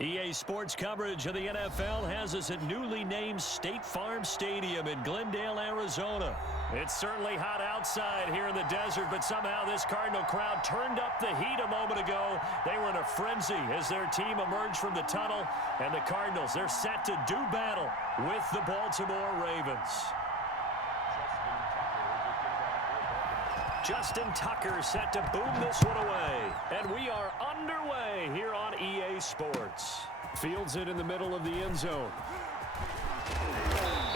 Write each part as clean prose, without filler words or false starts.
EA Sports coverage of the NFL has us at newly named State Farm Stadium in Glendale, Arizona. It's certainly hot outside here in the desert, but somehow this Cardinal crowd turned up the heat a moment ago. They were in a frenzy as their team emerged from the tunnel, and the Cardinals, they're set to do battle with the Baltimore Ravens. Justin Tucker set to boom this one away. And we are underway here on EA Sports. Fields it in the middle of the end zone.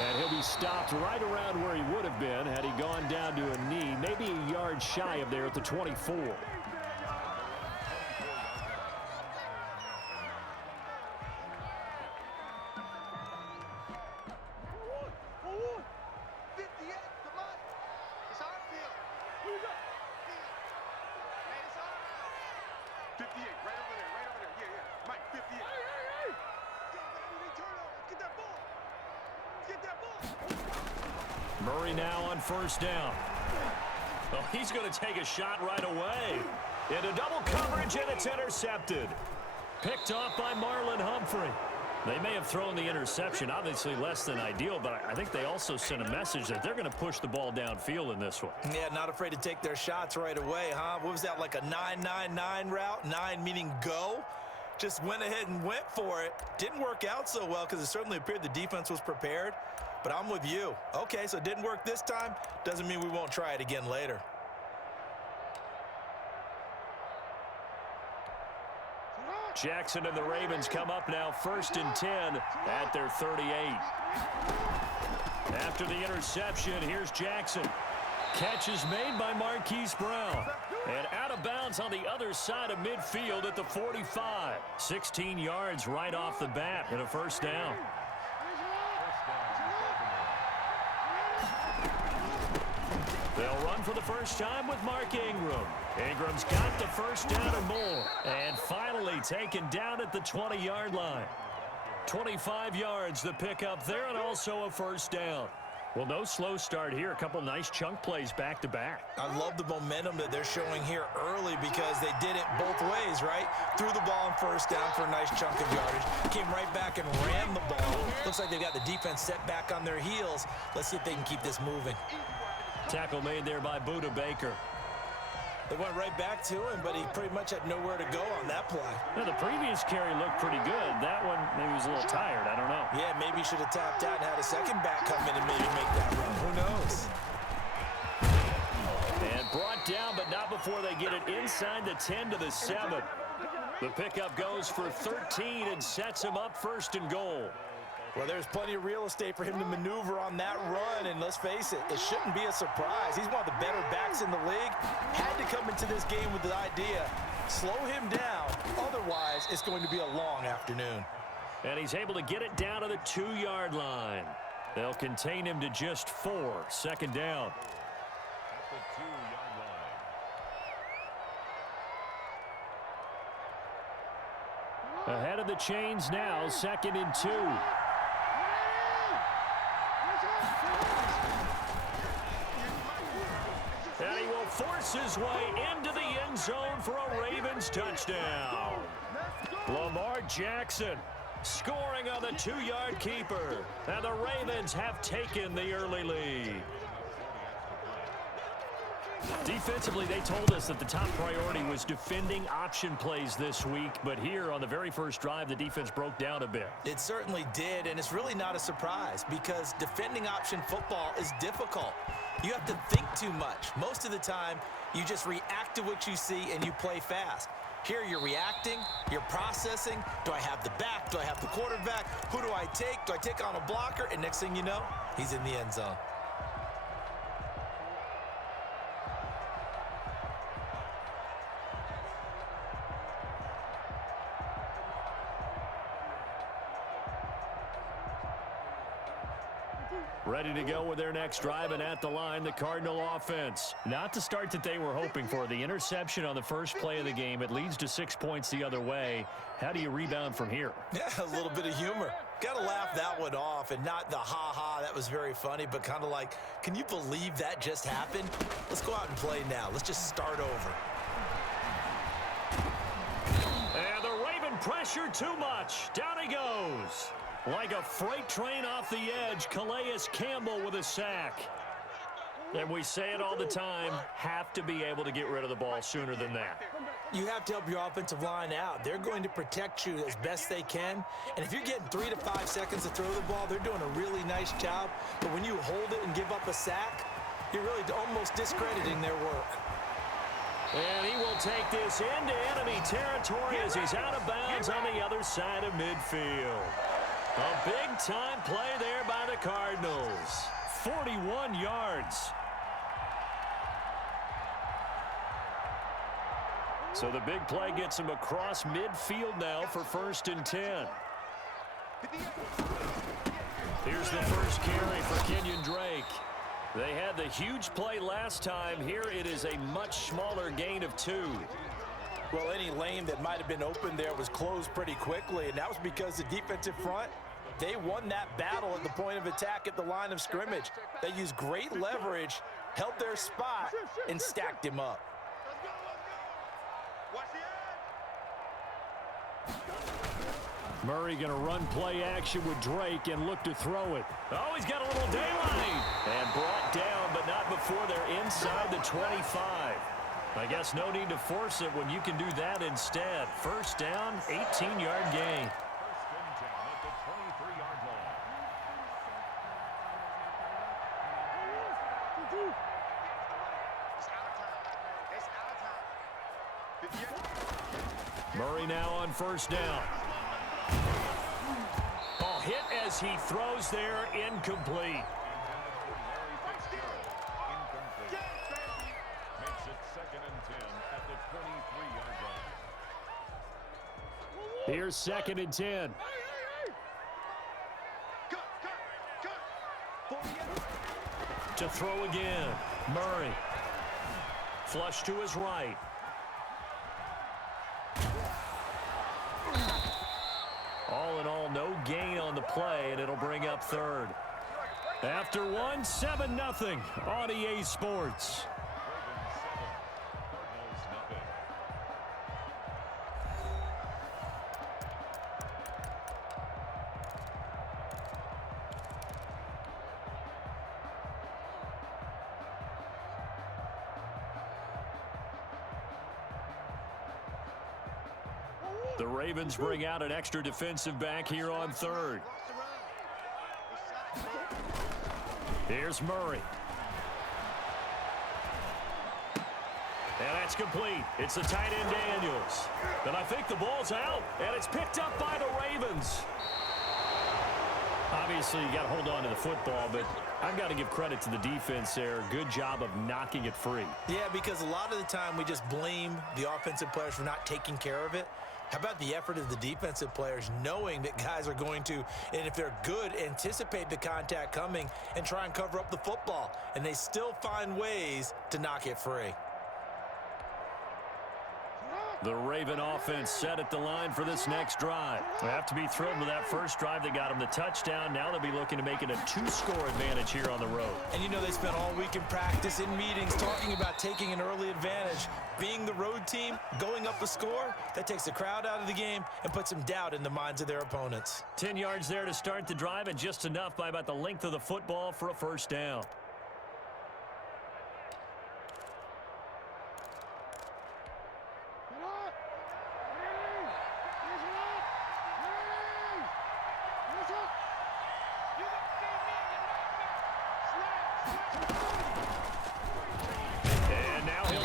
And he'll be stopped right around where he would have been had he gone down to a knee, maybe a yard shy of there at the 24. Murray now on first down. Oh, he's going to take a shot right away. Into double coverage, and it's intercepted. Picked off by Marlon Humphrey. They may have thrown the interception, obviously less than ideal, but I think they also sent a message that they're going to push the ball downfield in this one. Yeah, not afraid to take their shots right away, huh? What was that, like a 9-9-9 route? 9 meaning go? Just went ahead and went for it. Didn't work out so well because it certainly appeared the defense was prepared. But I'm with you. Okay, so it didn't work this time. Doesn't mean we won't try it again later. Jackson and the Ravens come up now 1st and 10 at their 38. After the interception, here's Jackson. Catch is made by Marquise Brown. And out of bounds on the other side of midfield at the 45. 16 yards right off the bat and a first down. They'll run for the first time with Mark Ingram. Ingram's got the first down and more. And finally taken down at the 20-yard line. 25 yards the pickup there, and also a first down. Well, no slow start here. A couple nice chunk plays back-to-back. I love the momentum that they're showing here early because they did it both ways, right? Threw the ball on first down for a nice chunk of yardage. Came right back and ran the ball. Looks like they've got the defense set back on their heels. Let's see if they can keep this moving. Tackle made there by Budda Baker. They went right back to him, but he pretty much had nowhere to go on that play. Now, the previous carry looked pretty good. That one, maybe he was a little tired. I don't know. Yeah, maybe he should have tapped out and had a second back come in and maybe make that run. Who knows? And brought down, but not before they get it inside the 10 to the 7. The pickup goes for 13 and sets him up 1st and goal. Well, there's plenty of real estate for him to maneuver on that run, and let's face it, it shouldn't be a surprise. He's one of the better backs in the league. Had to come into this game with the idea, slow him down, otherwise it's going to be a long afternoon. And he's able to get it down to the 2-yard line. They'll contain him to just 4, 2nd down. At the 2-yard line. Ahead of the chains now, 2nd and 2. And he will force his way into the end zone for a Ravens touchdown. Lamar Jackson scoring on the 2-yard keeper. And the Ravens have taken the early lead. Defensively, they told us that the top priority was defending option plays this week, but here on the very first drive, the defense broke down a bit. It certainly did, and it's really not a surprise because defending option football is difficult. You have to think too much. Most of the time, you just react to what you see and you play fast. Here you're reacting, you're processing. Do I have the back? Do I have the quarterback? Who do I take? Do I take on a blocker? And next thing you know, he's in the end zone. Ready to go with their next drive, and at the line, the Cardinal offense. Not the start that they were hoping for. The interception on the first play of the game. It leads to 6 points the other way. How do you rebound from here? Yeah, a little bit of humor. Got to laugh that one off, and not the ha-ha, that was very funny, but kind of like, can you believe that just happened? Let's go out and play now. Let's just start over. And the Raven pressure too much. Down he goes. Like a freight train off the edge, Calais Campbell with a sack. And we say it all the time, have to be able to get rid of the ball sooner than that. You have to help your offensive line out. They're going to protect you as best they can. And if you're getting 3 to 5 seconds to throw the ball, they're doing a really nice job. But when you hold it and give up a sack, you're really almost discrediting their work. And he will take this into enemy territory as he's out of bounds on the other side of midfield. A big-time play there by the Cardinals. 41 yards. So the big play gets him across midfield now for 1st and 10. Here's the first carry for Kenyon Drake. They had the huge play last time. Here it is a much smaller gain of 2. Well, any lane that might have been open there was closed pretty quickly, and that was because the defensive front, they won that battle at the point of attack at the line of scrimmage. They used great leverage, held their spot, and stacked him up. Murray going to run play action with Drake and look to throw it. Oh, he's got a little daylight. And brought down, but not before they're inside the 25. I guess no need to force it when you can do that instead. First down, 18-yard gain. Murray now on first down. Ball hit as he throws there, incomplete. Makes it 2nd and 10 at the 23-yard line. Here's 2nd and 10. To throw again. Murray. Flush to his right. All in all, no gain on the play, and it'll bring up 3rd. After 1, 7-0 on EA Sports. The Ravens bring out an extra defensive back here on 3rd. Here's Murray. And that's complete. It's the tight end Daniels. And I think the ball's out, and it's picked up by the Ravens. Obviously, you got to hold on to the football, but I've got to give credit to the defense there. Good job of knocking it free. Yeah, because a lot of the time we just blame the offensive players for not taking care of it. How about the effort of the defensive players knowing that guys are going to, and if they're good, anticipate the contact coming and try and cover up the football. And they still find ways to knock it free. The Raven offense set at the line for this next drive. They have to be thrilled with that first drive that got them the touchdown. Now they'll be looking to make it a 2-score advantage here on the road. And you know they spent all week in practice, in meetings, talking about taking an early advantage. Being the road team, going up a score, that takes the crowd out of the game and puts some doubt in the minds of their opponents. 10 yards there to start the drive, and just enough by about the length of the football for a first down.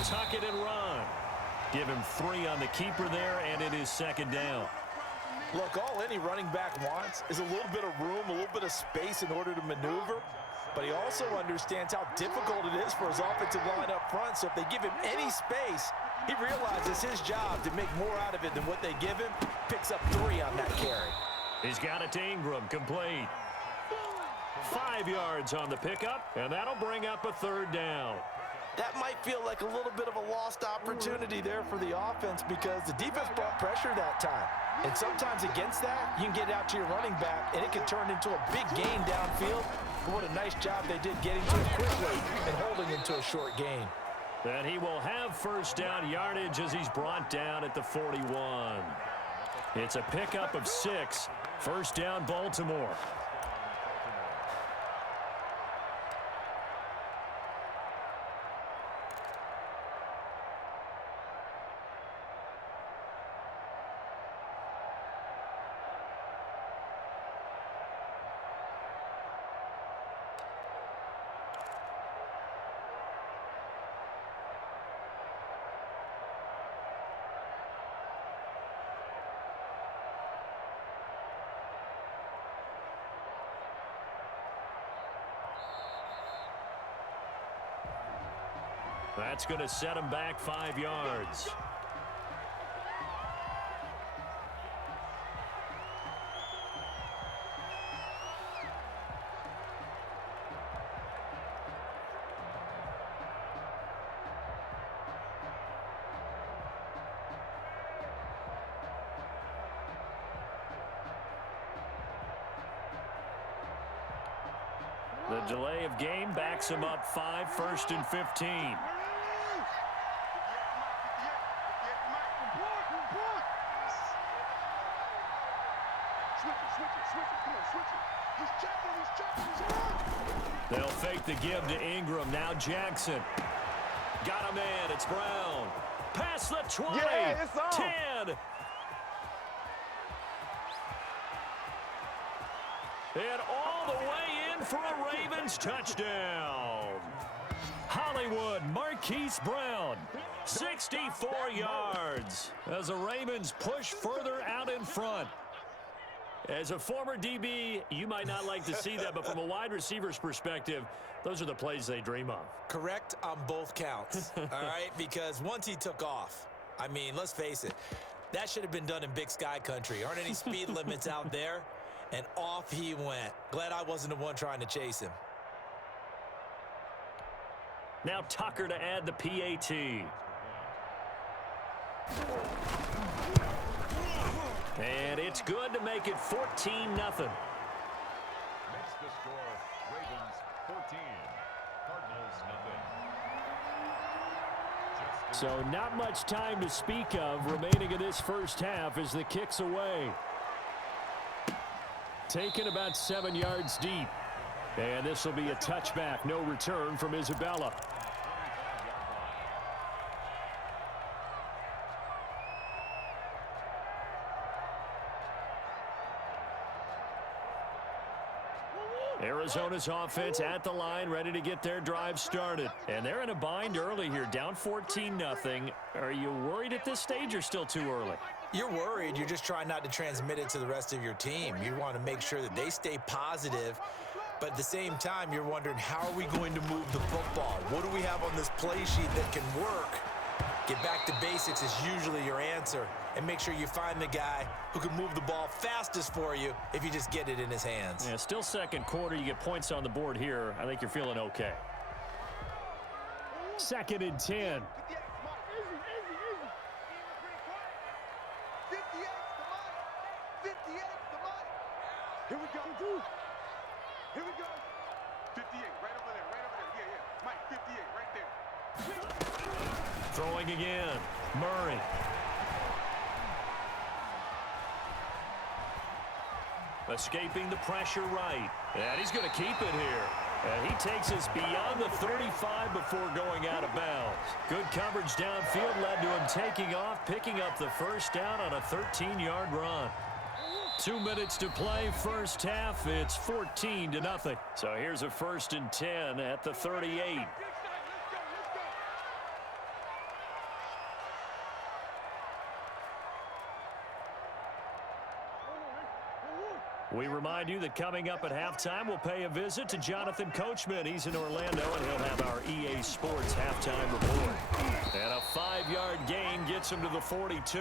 Tuck it and run. Give him 3 on the keeper there, and it is 2nd down. Look, all any running back wants is a little bit of room, a little bit of space in order to maneuver. But he also understands how difficult it is for his offensive line up front. So if they give him any space, he realizes his job to make more out of it than what they give him. Picks up 3 on that carry. He's got it to Ingram, complete. 5 yards on the pickup, and that'll bring up a 3rd down. That might feel like a little bit of a lost opportunity there for the offense because the defense brought pressure that time. And sometimes against that, you can get out to your running back, and it can turn into a big gain downfield. But what a nice job they did getting to it quickly and holding him to a short gain. And he will have first down yardage as he's brought down at the 41. It's a pickup of 6. First down, Baltimore. That's going to set him back 5 yards. The delay of game backs him up 5, 1st and 15. They'll fake the give to Ingram. Now Jackson. Got a man. It's Brown. Past the 20. Yeah, it's on. 10. And all the way in for a Ravens touchdown. Hollywood Marquise Brown. 64 yards as the Ravens push further out in front. As a former DB, you might not like to see that, but from a wide receiver's perspective, those are the plays they dream of. Correct on both counts, all right? Because once he took off, I mean, let's face it, that should have been done in Big Sky country. Aren't any speed limits out there? And off he went. Glad I wasn't the one trying to chase him. Now Tucker to add the PAT. And it's good to make it 14-0. Makes the score Ravens 14, Cardinals nothing. So not much time to speak of remaining in this first half as the kick's away. Taken about 7 yards deep. And this will be a touchback. No return from Isabella. Arizona's offense at the line, ready to get their drive started. And they're in a bind early here, down 14-0. Are you worried at this stage or still too early? You're worried. You're just trying not to transmit it to the rest of your team. You want to make sure that they stay positive. But at the same time, you're wondering, how are we going to move the football? What do we have on this play sheet that can work? Get back to basics is usually your answer. And make sure you find the guy who can move the ball fastest for you if you just get it in his hands. Yeah, still second quarter. You get points on the board here. I think you're feeling okay. 2nd and 10. Here we go. Here we go. 58, right over there, right over there. Yeah. Mike, 58, right there. Throwing again. Murray. Escaping the pressure right. And he's going to keep it here. And he takes us beyond the 35 before going out of bounds. Good coverage downfield led to him taking off, picking up the first down on a 13-yard run. 2 minutes to play first half. It's 14-0. So here's a 1st and 10 at the 38. We remind you that coming up at halftime, we'll pay a visit to Jonathan Coachman. He's in Orlando, and he'll have our EA Sports halftime report. And a 5-yard gain gets him to the 42.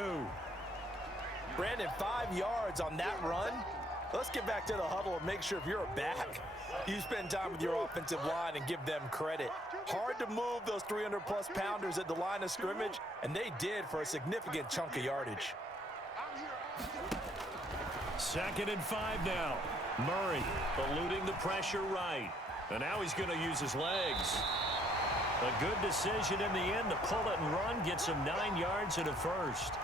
Brandon, 5 yards on that run. Let's get back to the huddle and make sure if you're a back, you spend time with your offensive line and give them credit. Hard to move those 300-plus pounders at the line of scrimmage, and they did for a significant chunk of yardage. 2nd and 5 now. Murray eluding the pressure right. And now he's going to use his legs. A good decision in the end to pull it and run. Gets him 9 yards and a first.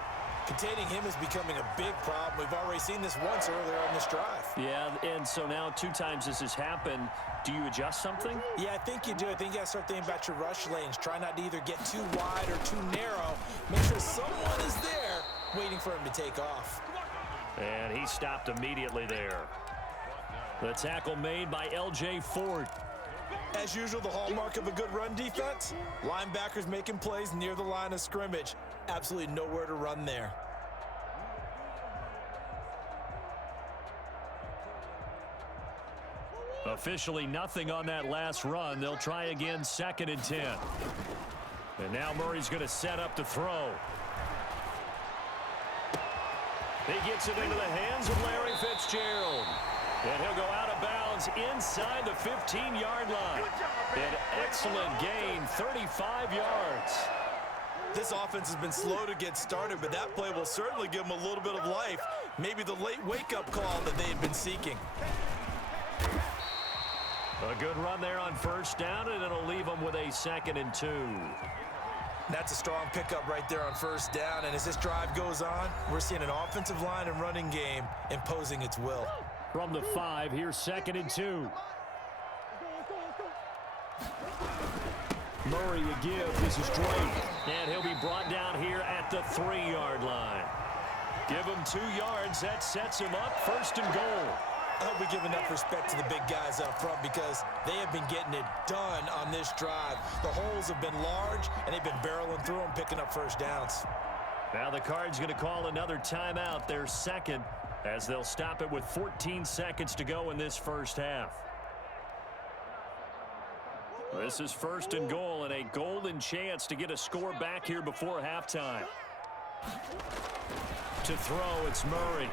Containing him is becoming a big problem. We've already seen this once earlier on this drive. Yeah, and so now 2 times this has happened. Do you adjust something? Yeah, I think you do. I think you got to start thinking about your rush lanes. Try not to either get too wide or too narrow. Make sure someone is there waiting for him to take off. And he stopped immediately there. The tackle made by L.J. Ford. As usual, the hallmark of a good run defense, linebackers making plays near the line of scrimmage. Absolutely nowhere to run there. Officially nothing on that last run. They'll try again, 2nd and 10. And now Murray's going to set up to throw. He gets it into the hands of Larry Fitzgerald. And he'll go out of bounds inside the 15-yard line. An excellent gain, 35 yards. This offense has been slow to get started, but that play will certainly give them a little bit of life. Maybe the late wake-up call that they've been seeking. A good run there on 1st down, and it'll leave them with a 2nd and 2. That's a strong pickup right there on 1st down, and as this drive goes on, we're seeing an offensive line and running game imposing its will. From the 5, here's 2nd and 2. Murray a give. This is Drake. And he'll be brought down here at the 3-yard line. Give him 2 yards. That sets him up 1st and goal. I hope we give enough respect to the big guys up front because they have been getting it done on this drive. The holes have been large, and they've been barreling through them, picking up 1st downs. Now the Cards going to call another timeout, their 2nd, as they'll stop it with 14 seconds to go in this 1st half. This is 1st and goal and a golden chance to get a score back here before halftime. To throw, it's Murray.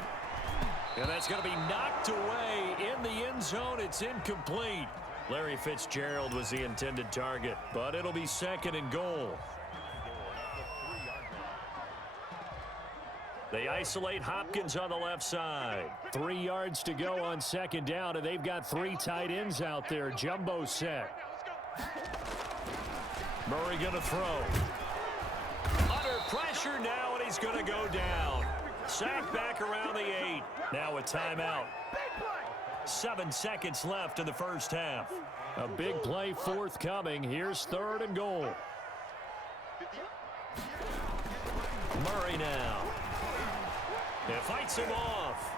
And that's going to be knocked away in the end zone. It's incomplete. Larry Fitzgerald was the intended target, but it'll be 2nd and goal. They isolate Hopkins on the left side. 3 yards to go on 2nd down, and they've got 3 tight ends out there. Jumbo set. Murray going to throw. Under pressure now, and he's going to go down. Sacked back around the 8. Now a timeout. 7 seconds left in the 1st half. A big play forthcoming. Here's 3rd and goal. Murray now. It fights him off.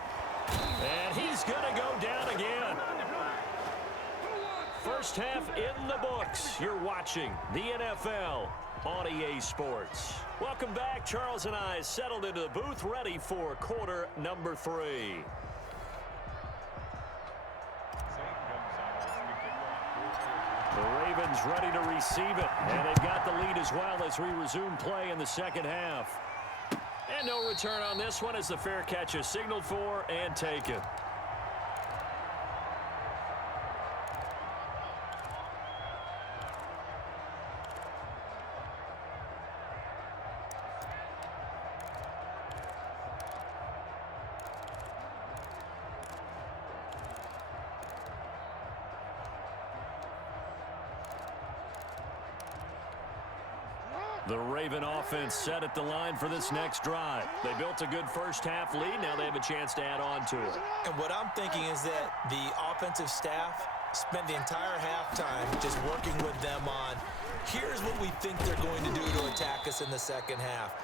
And he's going to go down again. 1st half in the books. You're watching the NFL on EA Sports. Welcome back. Charles and I settled into the booth, ready for quarter number 3. The Ravens ready to receive it, and they've got the lead as well as we resume play in the 2nd half. And no return on this one as the fair catch is signaled for and taken. The Raven offense set at the line for this next drive. They built a good 1st half lead. Now they have a chance to add on to it. And what I'm thinking is that the offensive staff spent the entire halftime just working with them on, here's what we think they're going to do to attack us in the 2nd half.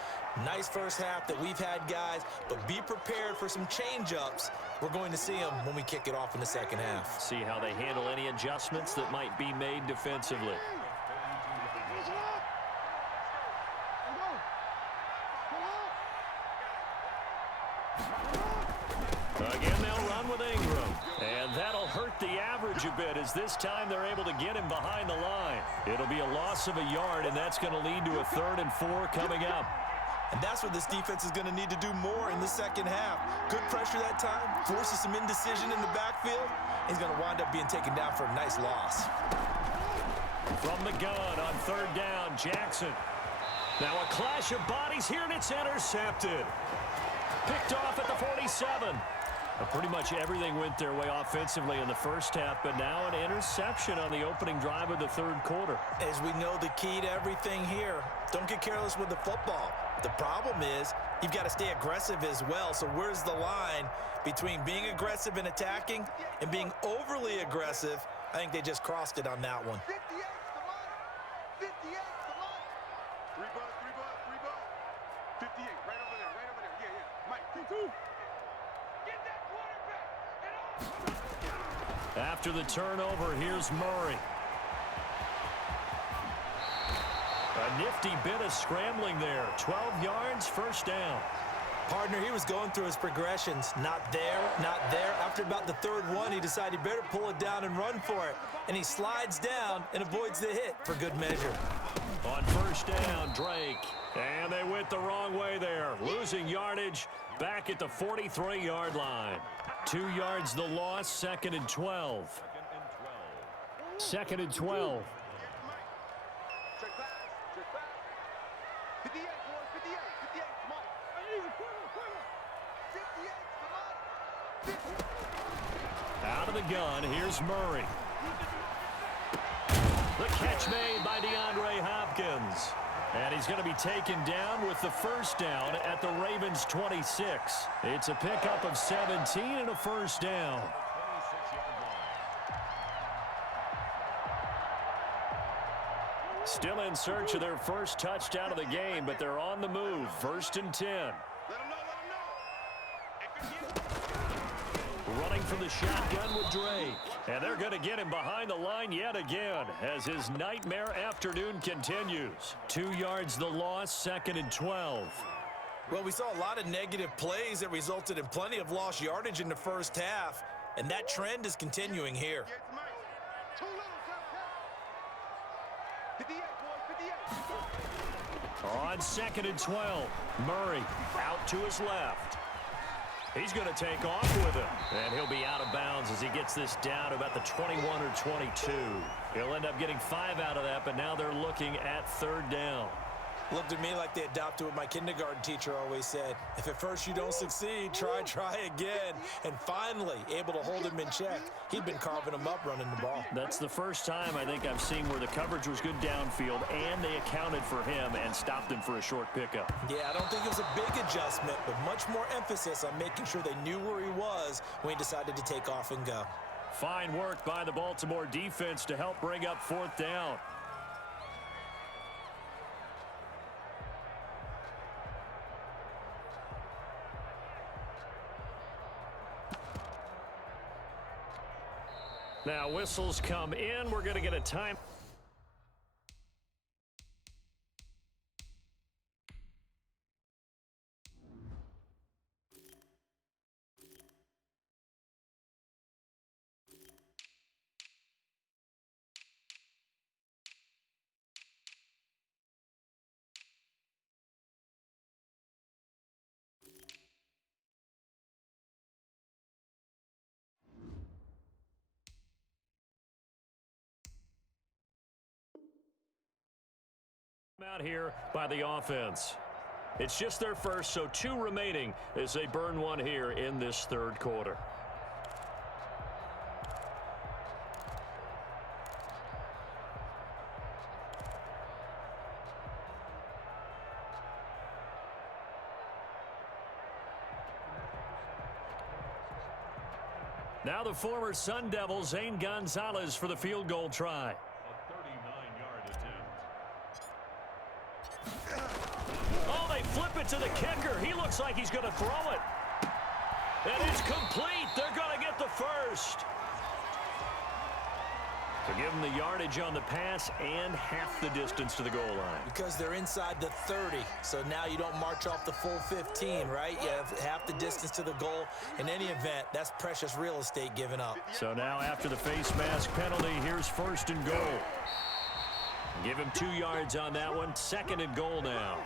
Nice 1st half that we've had, guys, but be prepared for some change-ups. We're going to see them when we kick it off in the 2nd half. See how they handle any adjustments that might be made defensively. Again, they'll run with Ingram. And that'll hurt the average a bit as this time they're able to get him behind the line. It'll be a loss of a yard, and that's going to lead to a 3rd and 4 coming up. And that's what this defense is going to need to do more in the 2nd half. Good pressure that time, forces some indecision in the backfield. He's going to wind up being taken down for a nice loss. From the gun on 3rd down, Jackson. Now a clash of bodies here, and it's intercepted. Picked off at the 47. Pretty much everything went their way offensively in the 1st half, but now an interception on the opening drive of the 3rd quarter. As we know, the key to everything here, don't get careless with the football. The problem is you've got to stay aggressive as well. So where's the line between being aggressive and attacking and being overly aggressive? I think they just crossed it on that one. 58's the money. 58's the money. Three buzz. 58, right over there. Yeah. Mike, 2-2. Get that quarterback. After the turnover, here's Murray. A nifty bit of scrambling there. 12 yards, first down. Partner, he was going through his progressions. Not there, not there. After about the third one, he decided he better pull it down and run for it. And he slides down and avoids the hit for good measure. On first down, Drake. And they went the wrong way there. Losing yardage back at the 43-yard line. 2 yards the loss, 2nd and 12. 2nd and 12. Check pass. 58, boys. 58, Mike. I need a quiver. 58's the money. Out of the gun, here's Murray. The catch made by DeAndre Hopkins. And he's going to be taken down with the first down at the Ravens' 26. It's a pickup of 17 and a first down. Still in search of their first touchdown of the game, but they're on the move. 1st and 10. Let him know. Running from the shotgun with Drake. And they're going to get him behind the line yet again as his nightmare afternoon continues. 2 yards the loss, 2nd and 12. Well, we saw a lot of negative plays that resulted in plenty of lost yardage in the first half, and that trend is continuing here. Gets Mike. Too little, 58, boys. 58. On 2nd and 12, Murray out to his left. He's going to take off with it, and he'll be out of bounds as he gets this down to about the 21 or 22. He'll end up getting 5 out of that, but now they're looking at 3rd down. Looked at me like they adopted what my kindergarten teacher always said. If at first you don't succeed, try again. And finally, able to hold him in check. He'd been carving him up running the ball. That's the first time I think I've seen where the coverage was good downfield, and they accounted for him and stopped him for a short pickup. Yeah, I don't think it was a big adjustment, but much more emphasis on making sure they knew where he was when he decided to take off and go. Fine work by the Baltimore defense to help bring up 4th down. Now whistles come in. We're going to get a time. Out here by the offense. It's just their first, so 2 remaining as they burn one here in this 3rd quarter. Now the former Sun Devil, Zane Gonzalez, for the field goal try. Flip it to the kicker. He looks like he's going to throw it. And it's complete. They're going to get the first. To give them the yardage on the pass and half the distance to the goal line. Because they're inside the 30, so now you don't march off the full 15, right? You have half the distance to the goal. In any event, that's precious real estate given up. So now after the face mask penalty, here's 1st and goal. Give him 2 yards on that one. 2nd and goal now.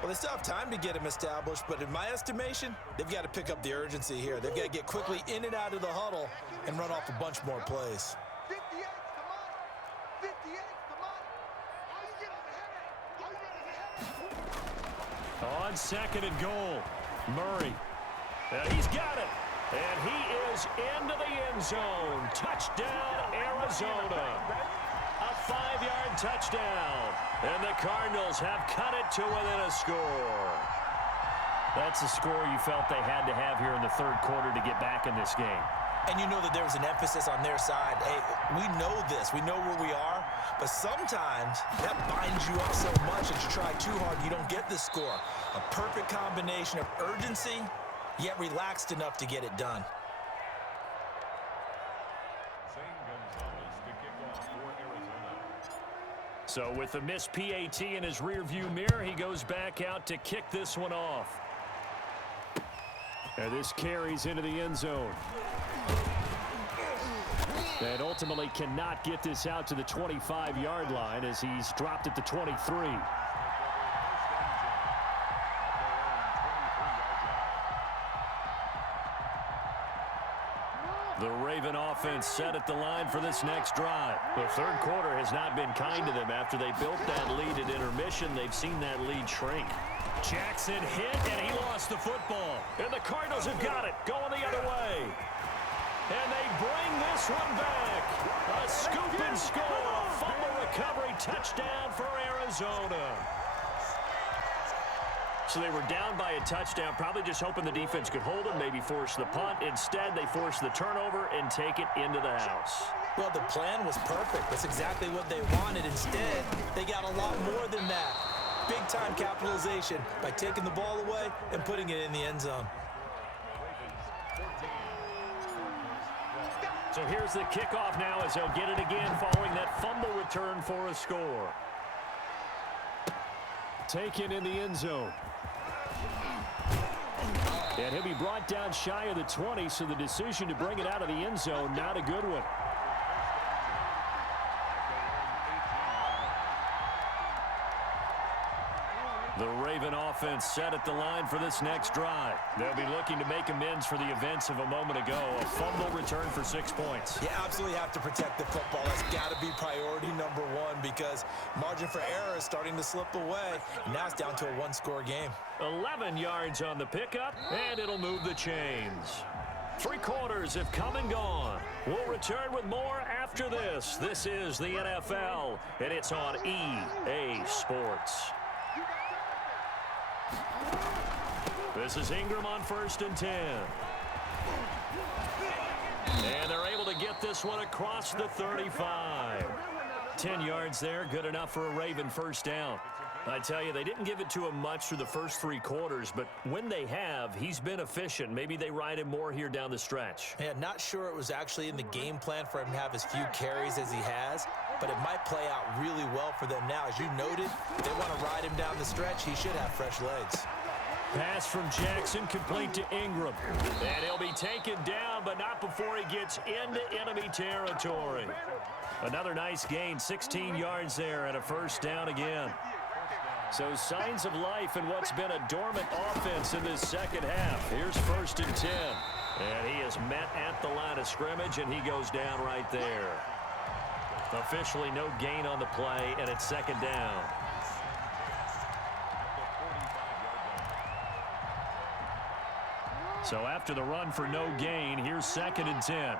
Well, they still have time to get him established, but in my estimation, they've got to pick up the urgency here. They've got to get quickly in and out of the huddle and run off a bunch more plays. 58's the money. 58's the money. All you get is a header. On 2nd and goal, Murray. And he's got it. And he is into the end zone. Touchdown, Arizona. A 5-yard touchdown. And the Cardinals have cut it to within a score. That's a score you felt they had to have here in the third quarter to get back in this game. And you know that there was an emphasis on their side. Hey, we know this. We know where we are. But sometimes that binds you up so much that you try too hard, you don't get the score. A perfect combination of urgency, yet relaxed enough to get it done. So with the missed PAT in his rearview mirror, he goes back out to kick this one off. And this carries into the end zone. And ultimately cannot get this out to the 25-yard line as he's dropped at the 23. The Raven offense set at the line for this next drive. The third quarter has not been kind to them. After they built that lead at intermission, they've seen that lead shrink. Jackson hit, and he lost the football. And the Cardinals have got it, going the other way. And they bring this one back. A scoop and score, a fumble recovery touchdown for Arizona. So they were down by a touchdown, probably just hoping the defense could hold them, maybe force the punt. Instead, they force the turnover and take it into the house. Well, the plan was perfect. That's exactly what they wanted. Instead, they got a lot more than that. Big-time capitalization by taking the ball away and putting it in the end zone. So here's the kickoff now as they'll get it again following that fumble return for a score. Taken in the end zone. And he'll be brought down shy of the 20, so the decision to bring it out of the end zone, not a good one. The Raven offense set at the line for this next drive. They'll be looking to make amends for the events of a moment ago. A fumble return for 6 points. You absolutely have to protect the football. That's got to be priority number one because margin for error is starting to slip away. Now it's down to a one-score game. 11 yards on the pickup, and it'll move the chains. 3 quarters have come and gone. We'll return with more after this. This is the NFL, and it's on EA Sports. This is Ingram on 1st and 10. And they're able to get this one across the 35. 10 yards there, good enough for a Raven first down. I tell you, they didn't give it to him much through the first 3 quarters, but when they have, he's been efficient. Maybe they ride him more here down the stretch. Yeah, not sure it was actually in the game plan for him to have as few carries as he has, but it might play out really well for them now. As you noted, if they want to ride him down the stretch, he should have fresh legs. Pass from Jackson, complete to Ingram. And he'll be taken down, but not before he gets into enemy territory. Another nice gain, 16 yards there, and a first down again. So signs of life in what's been a dormant offense in this second half. Here's 1st and 10. And he is met at the line of scrimmage, and he goes down right there. Officially no gain on the play, and it's 2nd down. So after the run for no gain, here's 2nd and 10.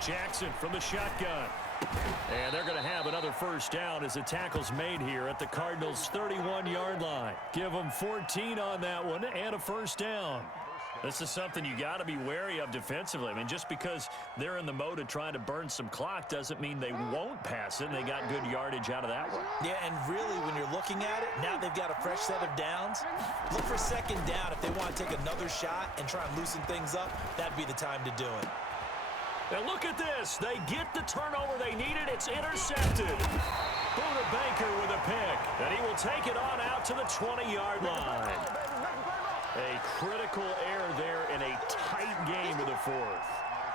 Jackson from the shotgun. And they're going to have another first down as the tackle's made here at the Cardinals' 31-yard line. Give them 14 on that one and a first down. This is something you got to be wary of defensively. I mean, just because they're in the mode of trying to burn some clock doesn't mean they won't pass it, and they got good yardage out of that one. Yeah, and really, when you're looking at it, now they've got a fresh set of downs. Look for 2nd down. If they want to take another shot and try and loosen things up, that'd be the time to do it. And look at this. They get the turnover they needed. It's intercepted. Buda Baker with a pick. And he will take it on out to the 20-yard line. A critical error there in a tight game of the 4th.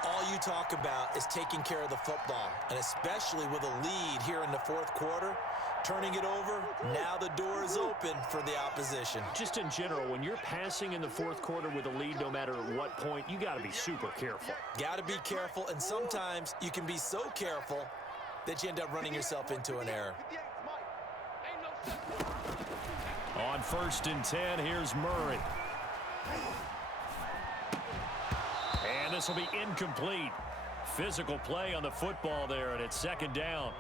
All you talk about is taking care of the football, and especially with a lead here in the 4th quarter, turning it over, now the door is open for the opposition. Just in general, when you're passing in the 4th quarter with a lead, no matter at what point, you got to be super careful. Got to be careful, and sometimes you can be so careful that you end up running yourself into an error. On 1st and 10, here's Murray. And this will be incomplete. physical play on the football there, and it's second down.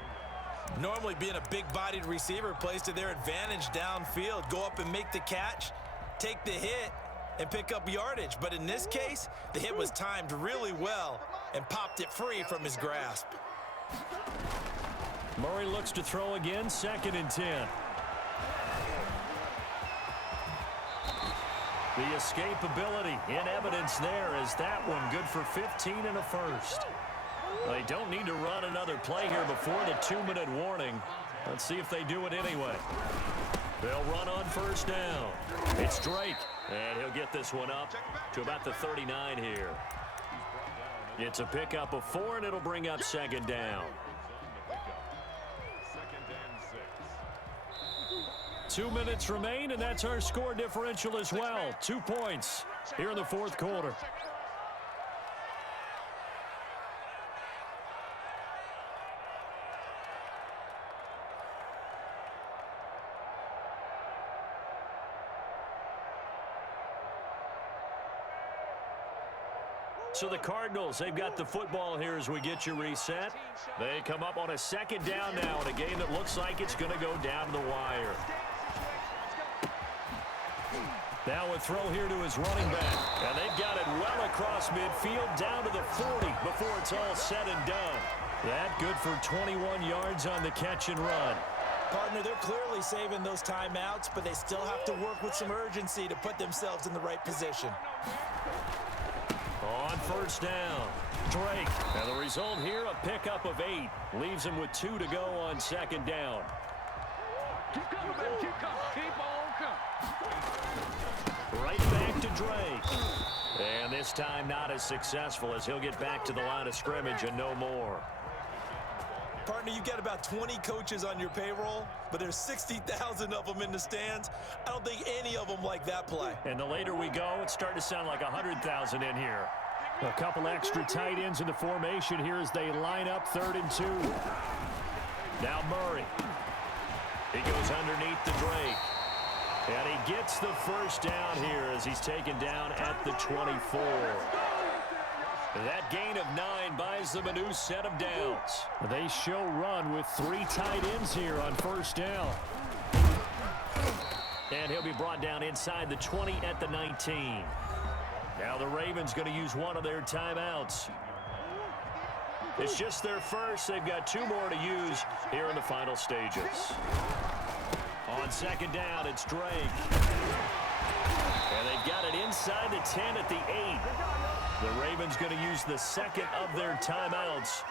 Normally being a big-bodied receiver plays to their advantage downfield. Go up and make the catch, take the hit, and pick up yardage. But in this case, the hit was timed really well and popped it free from his grasp. Murray looks to throw again, 2nd and 10. The escapability in evidence there as that one good for 15 and a first. They don't need to run another play here before the 2-minute warning. Let's see if they do it anyway. They'll run on first down. It's Drake, and he'll get this one up to about the 39 here. It's a pickup of 4, and it'll bring up second down. 2 minutes remain, and that's our score differential as well. 2 points here in the fourth quarter. So the Cardinals, they've got the football here as we get you reset. They come up on a second down now in a game that looks like it's going to go down to the wire. Now a throw here to his running back. And they've got it well across midfield down to the 40 before it's all said and done. That good for 21 yards on the catch and run. Partner, they're clearly saving those timeouts, but they still have to work with some urgency to put themselves in the right position. On first down, Drake. And the result here, a pickup of 8. Leaves him with 2 to go on second down. Keep coming, man. Keep coming. Keep on coming. Right back to Drake. And this time not as successful as he'll get back to the line of scrimmage and no more. Partner, you got about 20 coaches on your payroll, but there's 60,000 of them in the stands. I don't think any of them like that play. And the later we go, it's starting to sound like 100,000 in here. A couple extra tight ends in the formation here as they line up 3rd and 2. Now Murray. He goes underneath the Drake. And he gets the first down here as he's taken down at the 24. That gain of 9 buys them a new set of downs. They show run with 3 tight ends here on first down. And he'll be brought down inside the 20 at the 19. Now the Ravens going to use one of their timeouts. It's just their first. They've got 2 more to use here in the final stages. On second down, it's Drake. And they've got it inside the 10 at the 8. The Ravens going to use the second of their timeouts.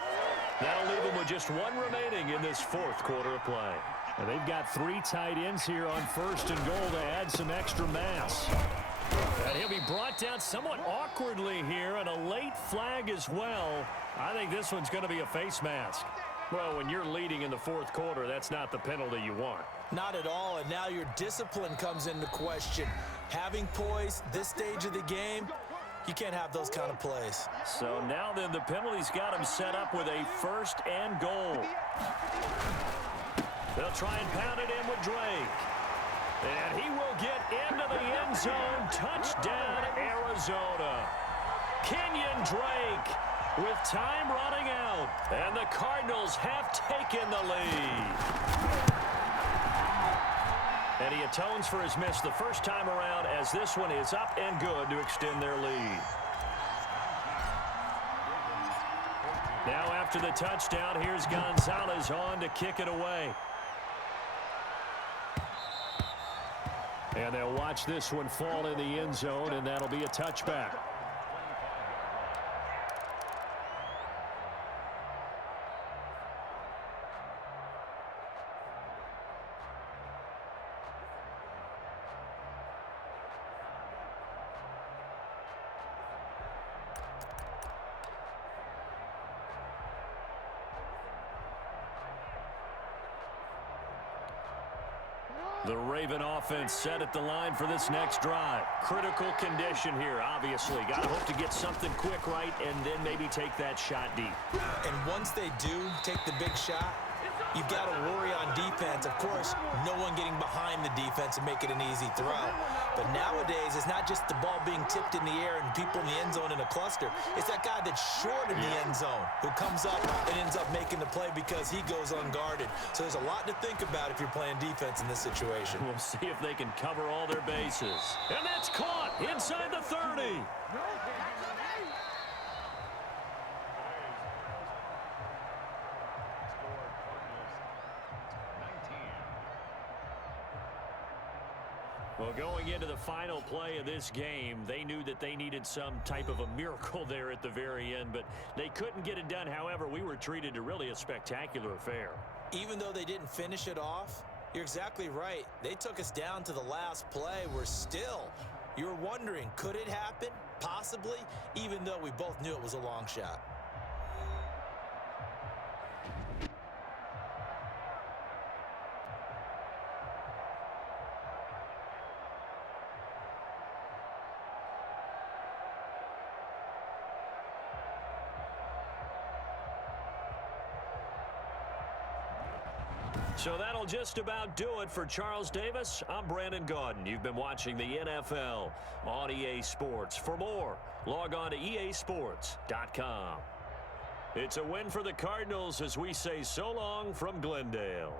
That'll leave them with just 1 remaining in this fourth quarter of play. And they've got 3 tight ends here on first and goal to add some extra mass. And he'll be brought down somewhat awkwardly here, and a late flag as well. I think this one's going to be a face mask. Well, when you're leading in the fourth quarter, that's not the penalty you want. Not at all, and now your discipline comes into question. Having poise this stage of the game, you can't have those kind of plays. So now then the penalty's got him set up with a 1st and goal. They'll try and pound it in with Drake. And he will get into the end zone. Touchdown, Arizona. Kenyon Drake with time running out. And the Cardinals have taken the lead. And he atones for his miss the first time around as this one is up and good to extend their lead. Now after the touchdown, here's Gonzalez on to kick it away. And they'll watch this one fall in the end zone, and that'll be a touchback. The Raven offense set at the line for this next drive. Critical condition here, obviously. Got to hope to get something quick right and then maybe take that shot deep. And once they do take the big shot, you've got to worry on defense. Of course, no one getting behind the defense and make it an easy throw. But nowadays, it's not just the ball being tipped in the air and people in the end zone in a cluster. It's that guy that's short of the end zone who comes up and ends up making the play because he goes unguarded. So there's a lot to think about if you're playing defense in this situation. We'll see if they can cover all their bases. And that's caught inside the 30. Well, going into the final play of this game, they knew that they needed some type of a miracle there at the very end, but they couldn't get it done. However, we were treated to really a spectacular affair. Even though they didn't finish it off, you're exactly right. They took us down to the last play. You're wondering, could it happen? Possibly, even though we both knew it was a long shot. So that'll just about do it for Charles Davis. I'm Brandon Gaudin. You've been watching the NFL on EA Sports. For more, log on to easports.com. It's a win for the Cardinals as we say so long from Glendale.